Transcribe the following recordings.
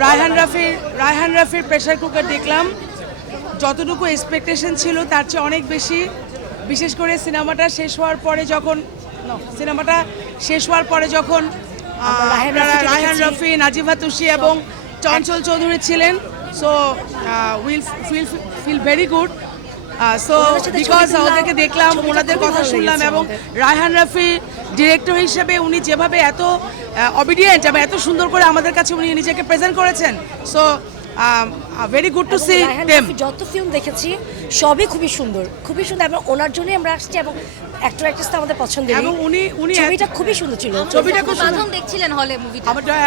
রায়হান রাফির pressure cooker দেখলাম, যতটুকু এক্সপেকটেশন ছিল তার চেয়ে অনেক বেশি। বিশেষ করে সিনেমাটা শেষ হওয়ার পরে যখন রায়হান রফি, নাজিভা তুষি এবং চঞ্চল চৌধুরী ছিলেন, so will feel very good. So because ওদেরকে দেখলাম, ওনাদের কথা শুনলাম, এবং রায়হান রফি ডিরেক্টর হিসেবে উনি যেভাবে এত অবিডিয়েন্ট এবং এত সুন্দর করে আমাদের কাছে উনি নিজেকে প্রেজেন্ট করেছেন, so very good to see them. যত ফিল্ম দেখেছি সবই খুবই সুন্দর এবং ওনার জন্যই আমরা আসছি, এবং অ্যাক্টর অ্যাক্ট্রেস তো আমাদের পছন্দের, এবং উনি ছবিটা খুবই সুন্দর ছিল। ছবিটা খুব বাঁধন দেখছিলেন হলে মুভিটা?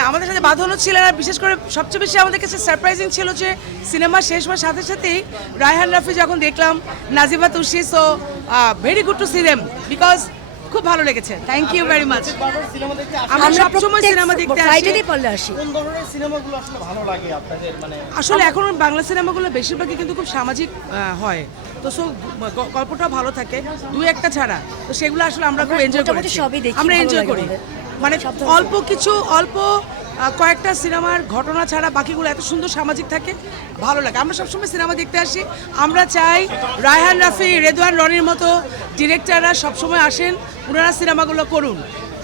আমাদের সাথে বাঁধনও ছিলেন, আর বিশেষ করে সবচেয়ে বেশি আমাদের কাছে সারপ্রাইজিং ছিল যে সিনেমা শেষ হওয়ার সাথে সাথেই রায়হান রাফি যখন দেখলাম, Najiba Tushi, so very good to see them, because খুব ভালো লেগেছে। Thank you very much. আমরা সবসময় সিনেমা দেখতে আসি। কোন ধরনের সিনেমাগুলো আসলে ভালো লাগে আপনাদের? মানে আসলে এখন বাংলা সিনেমাগুলো বেশিরভাগই কিন্তু খুব সামাজিক হয়, তো সো গল্পটাও ভালো থাকে, দু একটা ছাড়া, তো সেগুলো আসলে আমরা খুব এনজয় করি, আমরা এনজয় করি। মানে অল্প কয়েকটা সিনেমার ঘটনা ছাড়া বাকিগুলো এত সুন্দর সামাজিক থাকে, ভালো লাগে। আমরা সবসময় সিনেমা দেখতে আসি। আমরা চাই রায়হান রাফি, রেদওয়ান রনির মতো ডিরেক্টররা সবসময় আসেন, ওনারা সিনেমাগুলো করুন।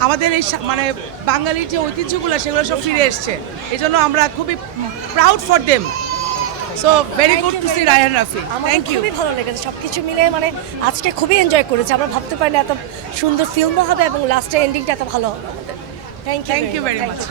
আমাদের এই মানে বাঙালির যে ঐতিহ্যগুলো সেগুলো সব ফিরে এসছে, এই জন্য আমরা খুবই proud for them. So very good to see Raihan Rafi. Thank you. খুবই ভালো লেগেছে সবকিছু মিলে, মানে আজকে খুবই এনজয় করেছি। আমরা ভাবতে পারি না এত সুন্দর ফিল্মও হবে এবং লাস্টের এন্ডিংটা এত ভালো হবে। Thank you very much.